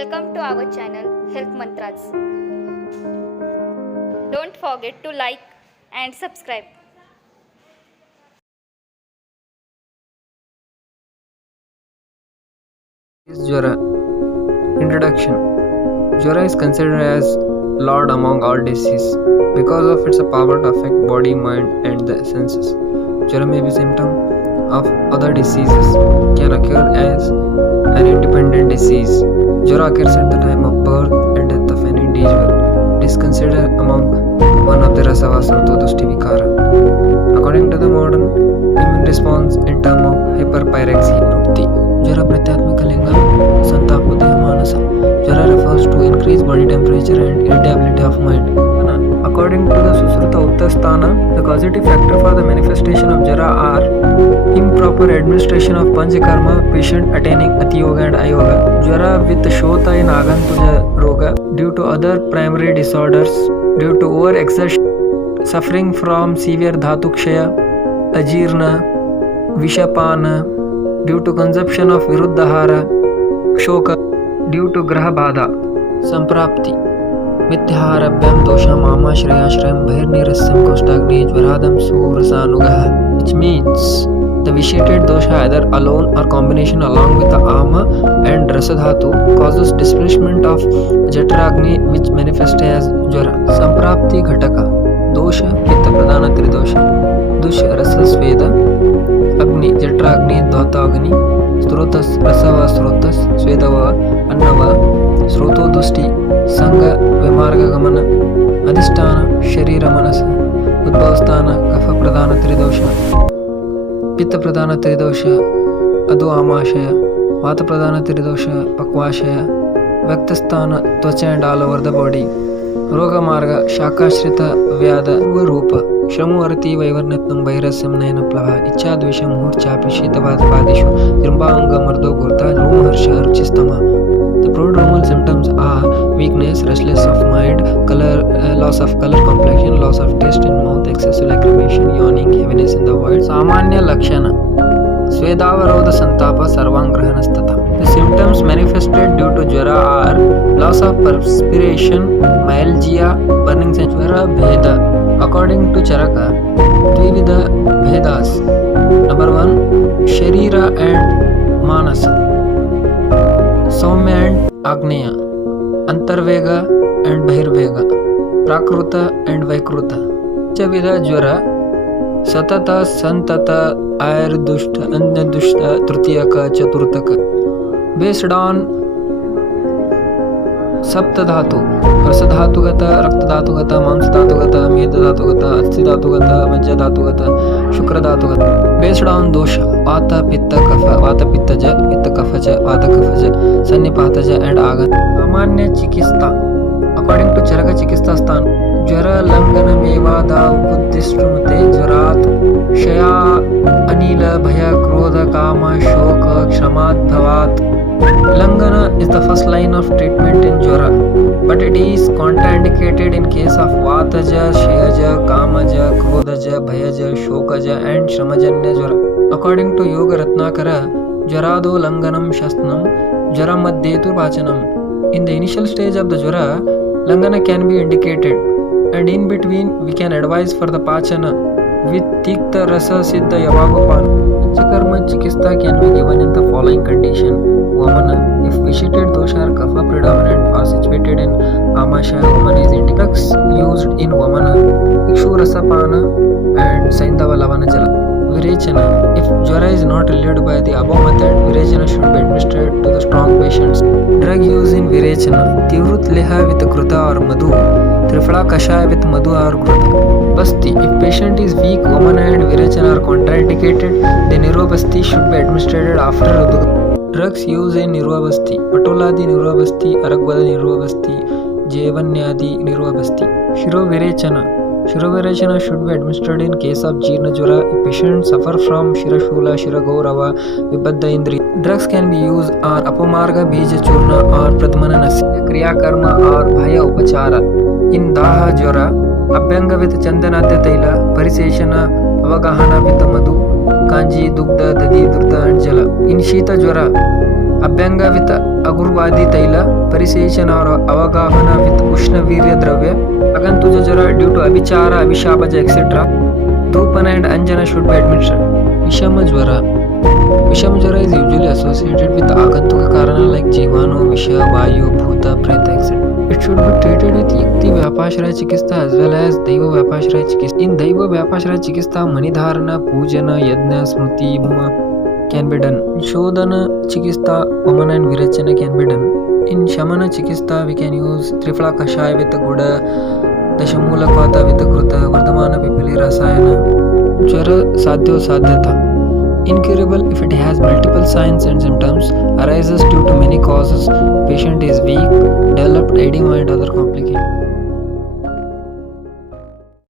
Welcome to our channel Health Mantras. Don't forget to like and subscribe. Jwara. Introduction. Jwara is considered as Lord among all diseases because of its power to affect body, mind, and the senses. Jwara may be symptom of other diseases, can occur as an independent disease. Jwara occurs at the time of birth and death of an individual. It is considered among one of the Rasava Santodushti Vikara. According to the modern immune response in terms of hyperpyrexia, Rupti. Jwara Pratyatmika Lingam Santapodaya Manasa. Jwara refers to increased body temperature and irritability of mind. According to the Susruta Uttasthana, the causative factor for the manifestation of Jwara are improper administration of Panchakarma, patient attaining Atiyoga and Ayoga, Jwara with Shota in Agantuja Roga, due to other primary disorders, due to overexertion, suffering from severe Dhatukshaya, Ajirna, Vishapana, due to consumption of Viruddhahara, Shoka, due to Graha Badha, Samprapti, Mithyaharabhyam Dosham Amashrayashrayam Bhairnirasyam Koshtagni Jvaradam Surasanugaha, which means the vitiated dosha either alone or combination along with the ama and rasadhatu causes displacement of Jatragni which manifests as Jwara. Samprapti Ghataka, Dosha, Pitta Pradhana Tridosha, Dusha Rasa Sveda, Agni, Jatragni, Dvatagni, Srotas, Rasava, Srotas, Svedava, Annava, Sroto Dusti, Sangha, Vimarga Gamana, Adhisthana, Sharira Manasa, Udbhavasthana, Kapha Pradhana Tridosha, Pitta Pradhana Tridosha, Adu Amashaya, Vata Pradhana Tridosha, Pakvashaya, Vaktasthana, Tvacha and all over the body, Roga Marga, Shakashrita, Vyada, Rupa, Shamuarati Vaivarnatnam Vairasyam Nayana Plava, Ichadvisham Murchapi Shitavad Padishu, Jirbanga Mardo Gurta, Romaharsha, Ruchistama. The prodromal symptoms are weakness, restlessness of mind, color, loss of color, complexion, loss of taste in mouth, excessive lacrimation, yawning, heaviness in the void. Samanya Lakshana Svedavaroda Santapa Sarvangrahanastata. The symptoms manifested due to Jwara are loss of perspiration, myalgia, burning sensation. Jwara Bheda. According to Charaka, Dvivida Bhedas. Number 1. Sharira and Manasa. Saumya and Agneya. Antarvega and Bahirvega. Prakruta and Vaikruta. Chavida Jwara. Satata Santata Ayurdushta Anyadushta Trutiyaka Chaturtaka. Based on Saptadhatu, Rasadhatugata, Raktadhatugata, Mamsadhatugata, Medadhatugata, Astidhatugata, Majjadhatugata, Shukradhatugata. Based on Dosha, Vata, Pitta, Kapha, Vata, Pittaja, Pitta, Kaphaja, Vata, Kaphaja, Sannipataja and Agan. Samanya Chikista. According to Charaka Chikista Sthan, Jwara Langana Mevada Buddhistrumate Jwarat Shaya Anila Bhaya Krodha Kama Shoka Kshamat Bhavat. Langana is the first line of treatment in Jwara, but it is contraindicated in case of Vataja, Shayaja, Kamaja, Krodhaja, Bhayaja, Shokaja and Shramajanya Jwara. According to Yoga Ratnakara, Jwarado Langanam Shasnam, Jwara Madhyetu Pachanam. In the initial stage of the Jwara, Langana can be indicated, and in between we can advise for the Pachana with Tikta Rasa Siddha Yavagopan. Panchakarma Chikista can be given in the following condition. Vamana, if vitiated dosha are kapha predominant or situated in Amashaya, Vamana is indicated. Drugs used in Vamana, Ikshu Rasapana and Saindava Lavana Jala. Virechana, if Jwara is not relieved by the above method, Virechana should be administered to the strong patients. Drug use in Virechana, Tivrut Leha with Kruta or Madhu, Trifla Kashaya with Madhu or Kruta. Basti, if patient is weak, Vamana and Virechana are contraindicated, then Nirobasti should be administered after Rudhuga. Drugs used in Nirvabasti, Patoladi Nirvabasti, Aragvada Nirvabasti, Jevanyadi Nirvabasti. Shirovirechana. Shirovirechana should be administered in case of Jeerna Jwara if patient suffer from Shirashula, Shiragourava, Vibadda Indri. Drugs can be used are Apamarga Bija Churna or Pratmana Nasya, Kriya Karma or Bhaya Upachara. In Daha Jwara, Abhyanga with Chandanadya Taila, Pariseshana, Avagahana with Madhu, Kanji, Dugdha, Dadi, Durta and Jala. In Shita Jwara, Abhyanga with agurvadi taila, परिसेचन और अवगाहना with उष्ण वीर्य द्रव्य, अगंतुज जरा due to अभिचारा, अभिशापज etc. Dhupana and anjana should be administered. Vishama jwara. Vishama jwara is usually associated with agantuka karana like jivano, visha, vayu, bhuta, preta etc. It should be treated with Yukti Vyapashraya Chikitsa as well as Daiva Vyapashraya Chikitsa. In Daiva Vyapashraya Chikitsa, Manidharana, Pujana, Yajna, Smriti, Bhuma can be done. In Shodhana Chikitsa, Vamana and Virachana can be done. In Shamana Chikitsa, we can use Trifla Kashaya with the Guda, Dashamula Kvata with the Kruta, Vardhamana Pipali Rasayana. Jwara Sadhyo Sadhyata. Incurable if it has multiple signs and symptoms, arises due to many causes, patient is weak, developed edema and other complications.